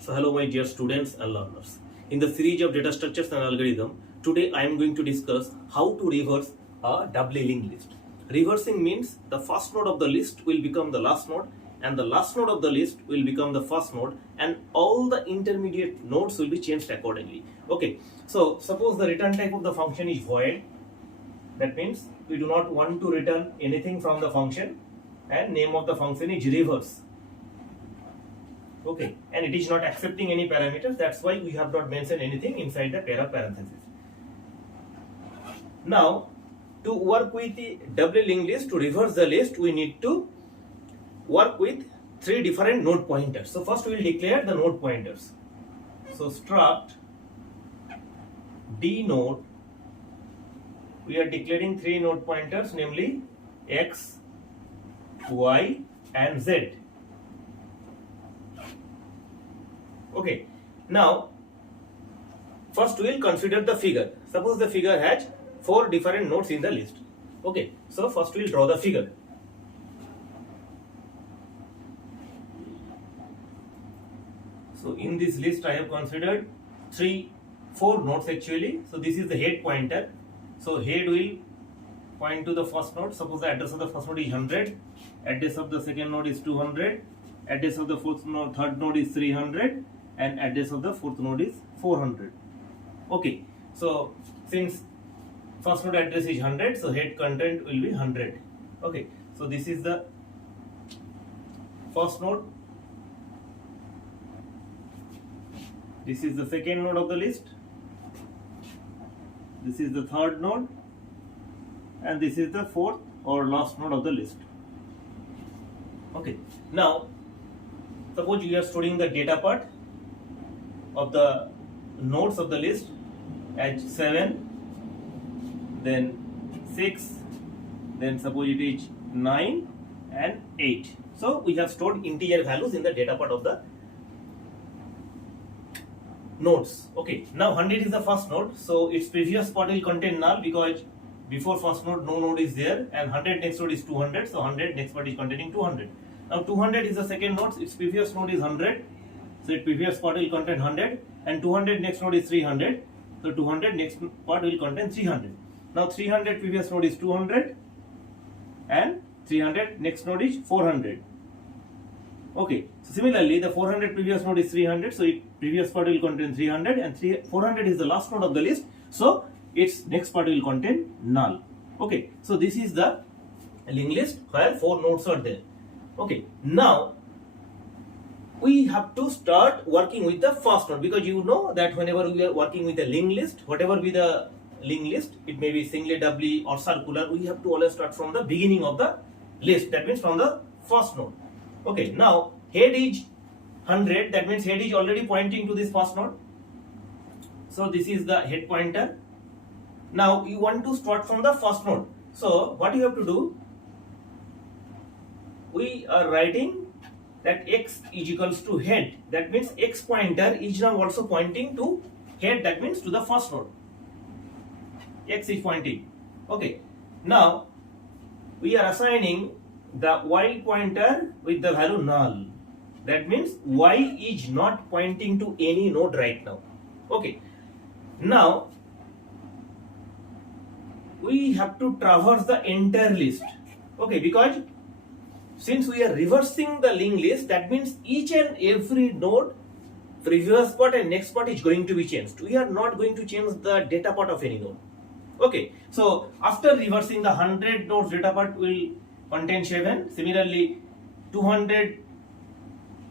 So hello my dear students and learners. In the series of data structures and algorithm, today I am going to discuss how to reverse a doubly linked list. Reversing means the first node of the list will become the last node and the last node of the list will become the first node and all the intermediate nodes will be changed accordingly. Okay, so suppose the return type of the function is void. That means we do not want to return anything from the function and name of the function is reverse. Okay, and it is not accepting any parameters, that's why we have not mentioned anything inside the pair of parentheses. Now, to work with the doubly linked list, to reverse the list, we need to work with three different node pointers. So first we will declare the node pointers. So struct dNode, we are declaring three node pointers, namely x, y and z. Okay, now first we will consider the figure. Suppose the figure has four different nodes in the list. Okay, so first we will draw the figure. So in this list I have considered four nodes actually. So this is the head pointer. So head will point to the first node. Suppose the address of the first node is 100, address of the second node is 200, address of the third node is 300, and address of the fourth node is 400. Okay, so since first node address is 100, so head content will be 100. Okay, so this is the first node, this is the second node of the list, this is the third node, and this is the fourth or last node of the list. Okay, now suppose you are storing the data part of the nodes of the list as 7, then 6, then suppose it is 9 and 8. So we have stored integer values in the data part of the nodes. Okay, now 100 is the first node, so its previous part will contain null because before first node no node is there, and 100 next node is 200, so 100 next part is containing 200. Now 200 is the second node, its previous node is 100, so its previous part will contain 100, and 200 next node is 300, so 200 next part will contain 300. Now 300 previous node is 200 and 300 next node is 400. Okay, so similarly the 400 previous node is 300, so its previous part will contain 300, and 400 is the last node of the list, so its next part will contain null. Okay, so this is the linked list where four nodes are there. Okay, now we have to start working with the first node, because you know that whenever we are working with a linked list, whatever be the linked list, it may be singly, doubly or circular, we have to always start from the beginning of the list, that means from the first node. Okay, now head is 100, that means head is already pointing to this first node, so this is the head pointer. Now you want to start from the first node, so what you have to do, we are writing that x is equals to head, that means x pointer is now also pointing to head, that means to the first node, x is pointing. Okay, now we are assigning the y pointer with the value null, that means y is not pointing to any node right now. Okay, now we have to traverse the entire list. Okay, because since we are reversing the linked list, that means each and every node, previous part and next part is going to be changed. We are not going to change the data part of any node. Okay, so after reversing the 100 nodes, data part will contain 7. Similarly, 200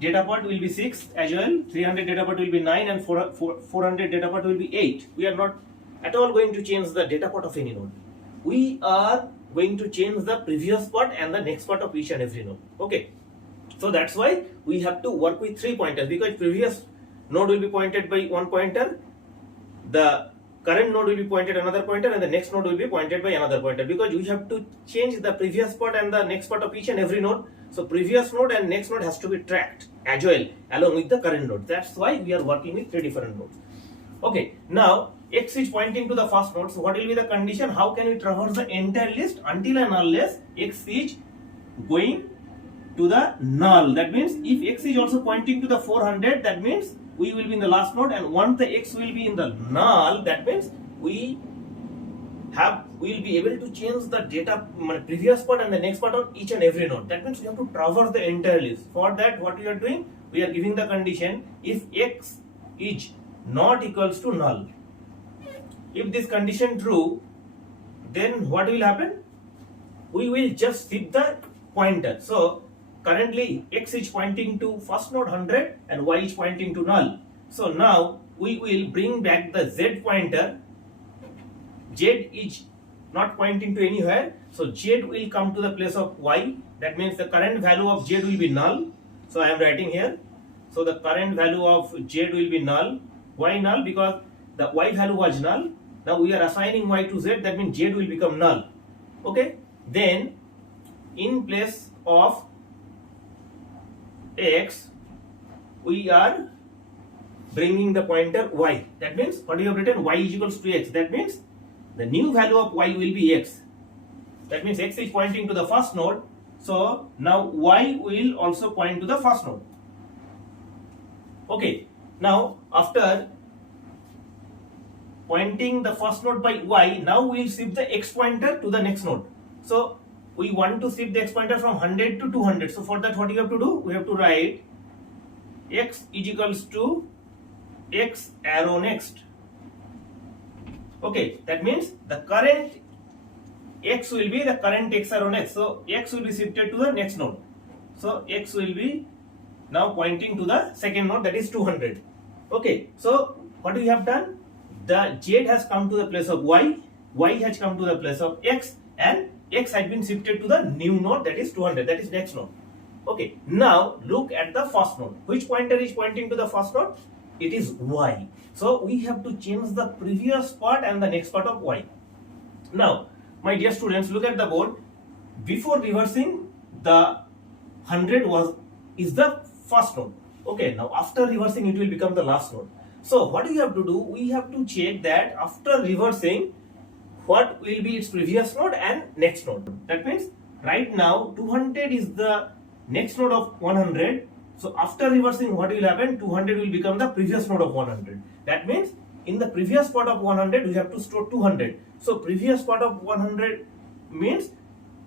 data part will be 6 as well, 300 data part will be 9, and 400 data part will be 8. We are not at all going to change the data part of any node. We are going to change the previous part and the next part of each and every node. Okay, so that's why we have to work with three pointers, because previous node will be pointed by one pointer, the current node will be pointed another pointer, and the next node will be pointed by another pointer, because we have to change the previous part and the next part of each and every node. So previous node and next node has to be tracked as well along with the current node. That's why we are working with three different nodes. Okay, now x is pointing to the first node, so what will be the condition? How can we traverse the entire list? Until and unless x is going to the null. That means if x is also pointing to the 400, that means we will be in the last node, and once the x will be in the null, that means we will be able to change the data previous part and the next part on each and every node. That means we have to traverse the entire list. For that, what we are doing, we are giving the condition if x is not equals to null. If this condition true, then what will happen? We will just shift the pointer. So currently x is pointing to first node 100 and y is pointing to null. So now we will bring back the z pointer. Z is not pointing to anywhere, so z will come to the place of y. That means the current value of z will be null. So I am writing here. So the current value of z will be null. Why null? Because the y value was null. Now we are assigning y to z. That means z will become null. Okay. Then in place of x, we are bringing the pointer y. That means what we have written, y is equals to x. That means the new value of y will be x. That means x is pointing to the first node. So now y will also point to the first node. Okay. Now after pointing the first node by y, now we will shift the x pointer to the next node. So we want to shift the x pointer from 100 to 200. So for that, what you have to do? We have to write x is equals to x arrow next. Okay, that means the current x will be the current x arrow next. So x will be shifted to the next node. So x will be now pointing to the second node, that is 200. Okay, so what we have done? The z has come to the place of y has come to the place of x, and x has been shifted to the new node, that is 200, that is next node. Okay, now look at the first node. Which pointer is pointing to the first node? It is y. So we have to change the previous part and the next part of y. Now, my dear students, look at the board. Before reversing, the 100 is the first node. Okay, now after reversing, it will become the last node. So what we have to do? We have to check that after reversing, what will be its previous node and next node. That means right now 200 is the next node of 100. So after reversing, what will happen? 200 will become the previous node of 100. That means in the previous part of 100, we have to store 200. So previous part of 100 means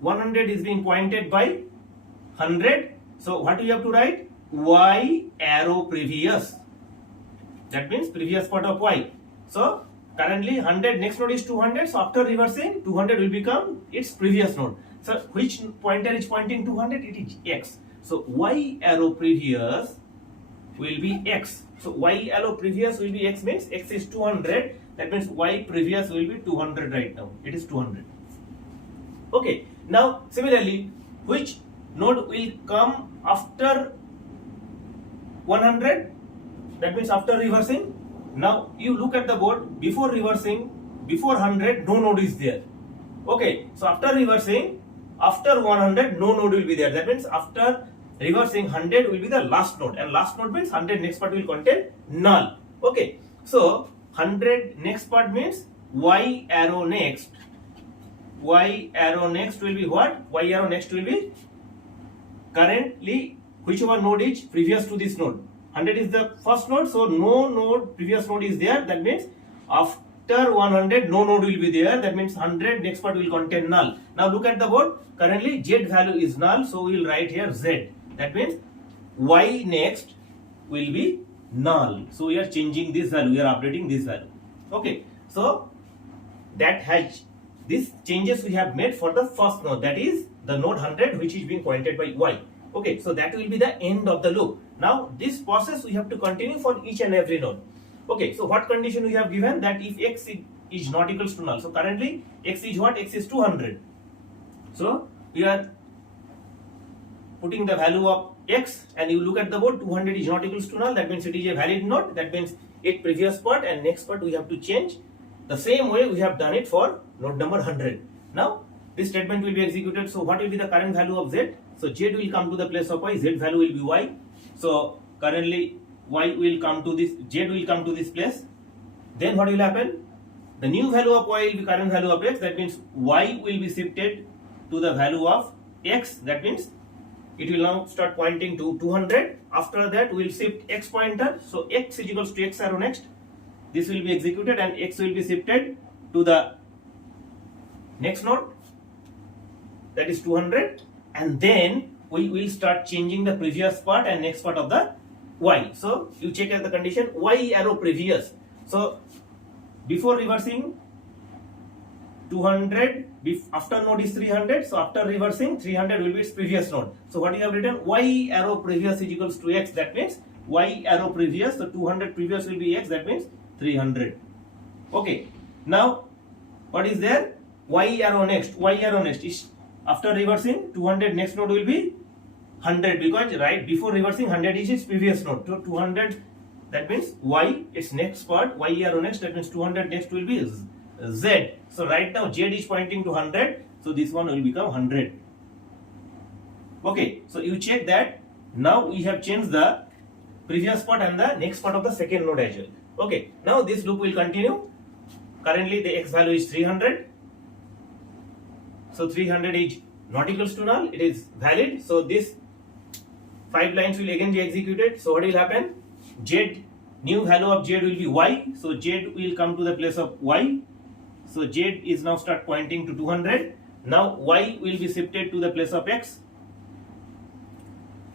100 is being pointed by 100. So what we have to write? Y arrow previous. That means previous part of y. So currently 100 next node is 200. So after reversing, 200 will become its previous node. So which pointer is pointing 200? It is x. So y arrow previous will be x. So y arrow previous will be x, means x is 200. That means y previous will be 200 right now. It is 200. Okay. Now similarly, which node will come after 100? That means after reversing. Now you look at the board. Before reversing, before 100, no node is there. Okay. So after reversing, after 100, no node will be there. That means after reversing, 100 will be the last node, and last node means 100 next part will contain null. Okay. So 100 next part means y arrow next. Y arrow next will be what? Y arrow next will be currently whichever node is previous to this node. 100 is the first node, so no node previous node is there. That means after 100, no node will be there. That means 100 next part will contain null. Now look at the board. Currently z value is null, so we will write here z. That means y next will be null. So we are changing this value. We are updating this value. Okay. So that has these changes we have made for the first node. That is the node 100, which is being pointed by y. Okay, so that will be the end of the loop. Now this process we have to continue for each and every node. Okay, so what condition we have given? That if x is not equals to null. So currently x is what? X is 200. So we are putting the value of x, and you look at the board, 200 is not equals to null. That means it is a valid node. That means its previous part and next part we have to change. The same way we have done it for node number 100. Now this statement will be executed. So what will be the current value of z? So z will come to the place of y, z value will be y. So currently y will come to this, z will come to this place. Then what will happen? The new value of y will be current value of x. That means y will be shifted to the value of x. That means it will now start pointing to 200. After that, we will shift x pointer. So x is equals to x arrow next. This will be executed and x will be shifted to the next node, that is 200, and then we will start changing the previous part and next part of the y. So you check as the condition y arrow previous. So before reversing 200, after node is 300, so after reversing 300 will be its previous node. So what you have written, y arrow previous is equals to x, that means y arrow previous, so 200 previous will be x, that means 300. Okay, now what is there, y arrow next is after reversing 200, next node will be 100, because right before reversing 100 is its previous node. So 200, that means y, its next part, y arrow next, that means 200 next will be z. So right now z is pointing to 100, so this one will become 100. Okay, so you check that now we have changed the previous part and the next part of the second node as well. Okay, now this loop will continue. Currently the x value is 300. So 300 is not equals to null, it is valid. So this 5 lines will again be executed. So what will happen? Z, new value of z will be y. So z will come to the place of y. So z is now start pointing to 200. Now y will be shifted to the place of x.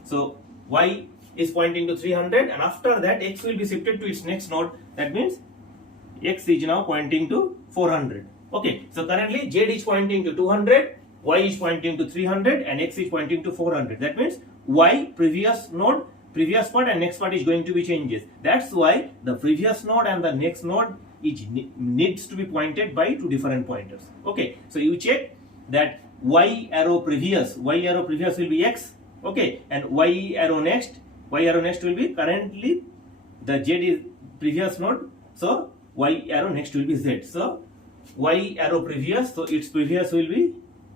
So y is pointing to 300, and after that x will be shifted to its next node. That means x is now pointing to 400. Okay, so currently z is pointing to 200, y is pointing to 300, and x is pointing to 400. That means y previous node, previous part and next part is going to be changes. That's why the previous node and the next node needs to be pointed by two different pointers. Okay, so you check that y arrow previous will be x. Okay, and y arrow next will be, currently the z is previous node, so y arrow next will be z. So y arrow previous, so its previous will be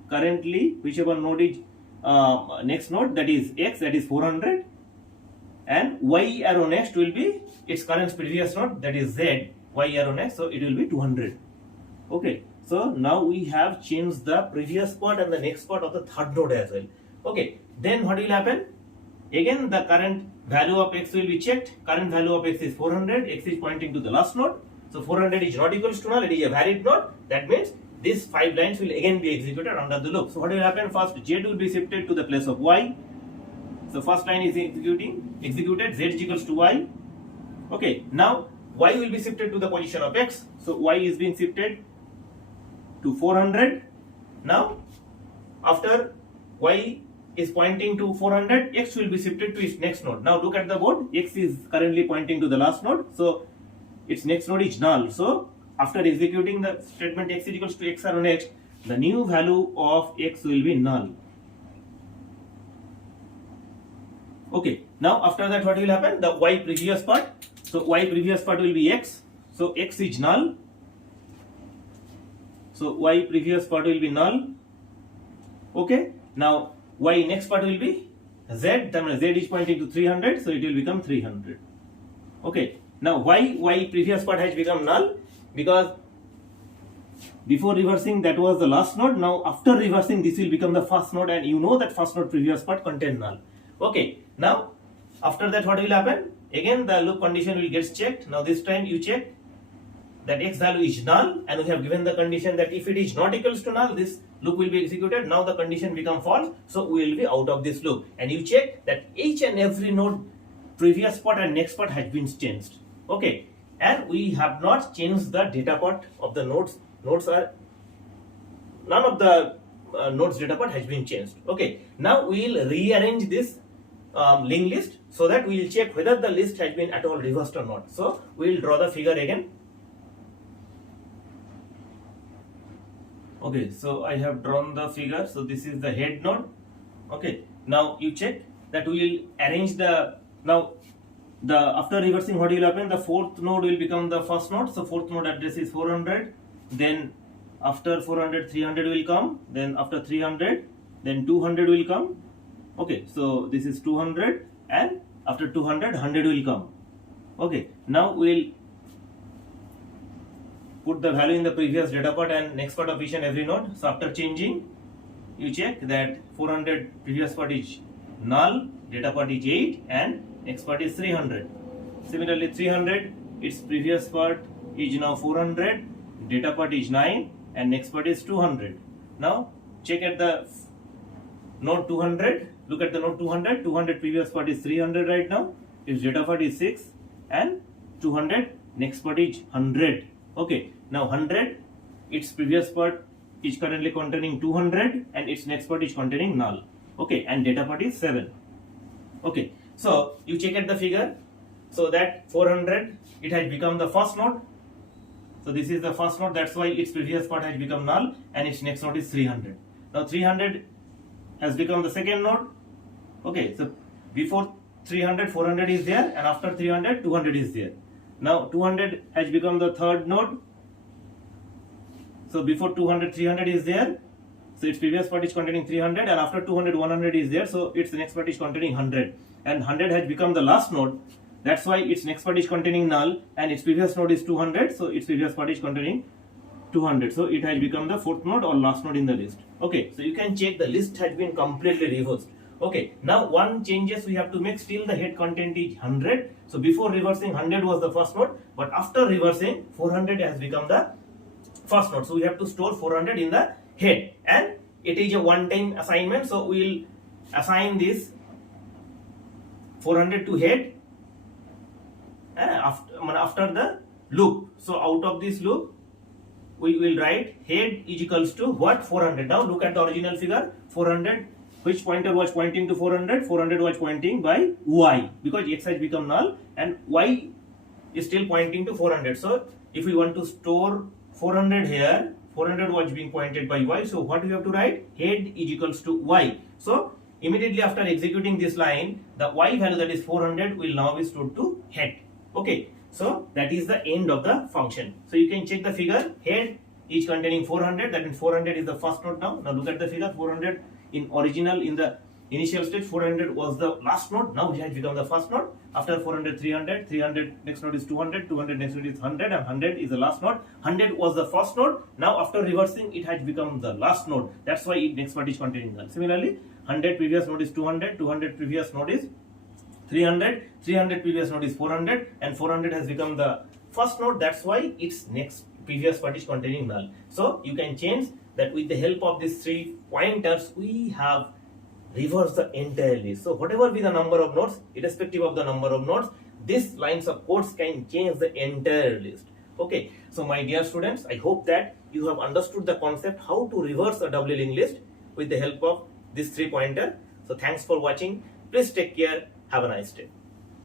currently whichever node is next node, that is x, that is 400, and y arrow next will be its current previous node, that is z, y arrow next, so it will be 200. Okay, so now we have changed the previous part and the next part of the third node as well. Okay, then what will happen? Again the current value of x will be checked. Current value of x is 400, x is pointing to the last node. So 400 is not equals to null, it is a valid node. That means these 5 lines will again be executed under the loop. So what will happen? First z will be shifted to the place of y. So first line is executed, z is equals to y. Okay, now y will be shifted to the position of x. So y is being shifted to 400. Now after y is pointing to 400, x will be shifted to its next node. Now look at the board, x is currently pointing to the last node, so its next node is null. So after executing the statement x is equals to x arrow next, the new value of x will be null. Okay, now after that what will happen? The y previous part, so y previous part will be x, so x is null, so y previous part will be null. Okay, now y next part will be z, that means z is pointing to 300, so it will become 300. Okay, now why y previous part has become null? Because before reversing that was the last node, now after reversing this will become the first node, and you know that first node previous part contain null. Okay, now after that what will happen? Again the loop condition will get checked. Now this time you check that x value is null, and we have given the condition that if it is not equals to null, this loop will be executed. Now the condition become false, so we will be out of this loop. And you check that each and every node previous part and next part has been changed. Okay, and we have not changed the data part of the nodes. None of the nodes data part has been changed. Okay, now we will rearrange this linked list so that we will check whether the list has been at all reversed or not. So we will draw the figure again. Okay, so I have drawn the figure. So this is the head node. Okay, now you check that we will arrange the, now the after reversing what will happen? The fourth node will become the first node. So fourth node address is 400. Then after 400 300 will come. Then after 300 then 200 will come. Okay, so this is 200, and after 200 100 will come. Okay, now we will put the value in the previous data part and next part of each and every node. So after changing, you check that 400 previous part is null, data part is 8 and next part is 300. Similarly 300, its previous part is now 400, data part is 9 and next part is 200. Now check at the node 200, look at the node 200, 200 previous part is 300 right now, its data part is 6 and 200 next part is 100. Okay, now 100, its previous part is currently containing 200 and its next part is containing null. Okay, and data part is 7. Okay, so you check at the figure, so that 400, it has become the first node. So this is the first node, that's why its previous part has become null and its next node is 300. Now 300 has become the second node. Okay, so before 300, 400 is there and after 300, 200 is there. Now 200 has become the third node. So before 200, 300 is there. So its previous part is containing 300 and after 200, 100 is there. So its next part is containing 100 and 100 has become the last node. That's why its next part is containing null and its previous node is 200. So its previous part is containing 200. So it has become the fourth node or last node in the list. Okay, so you can check the list has been completely reversed. Okay, now one changes we have to make, still the head content is 100. So before reversing 100 was the first node, but after reversing 400 has become the first node. So we have to store 400 in the head and it is a one-time assignment. So we will assign this 400 to head after the loop. So out of this loop we will write head is equals to what? 400. Now look at the original figure. 400, which pointer was pointing to 400? 400 was pointing by y because x has become null and y is still pointing to 400. So if we want to store 400 here, 400 was being pointed by y. So what we have to write? Head is equals to y. So immediately after executing this line, the y value, that is 400, will now be stored to head. Okay, so that is the end of the function. So you can check the figure. Head is containing 400. That means 400 is the first node now. Now look at the figure. 400 in original, in the initial state, 400 was the last node. Now it has become the first node. After 400, 300, 300 next node is 200, 200 next node is 100 and 100 is the last node. 100 was the first node. Now after reversing, it has become the last node. That's why next part is containing null. Similarly, 100 previous node is 200, 200 previous node is 300, 300 previous node is 400 and 400 has become the first node. That's why its next previous part is containing null. So you can change that with the help of these three pointers. We have reversed the entire list. So whatever be the number of nodes, irrespective of the number of nodes, these lines of codes can change the entire list. Okay, so my dear students, I hope that you have understood the concept how to reverse a doubly linked list with the help of this three pointer. So thanks for watching. Please take care. Have a nice day.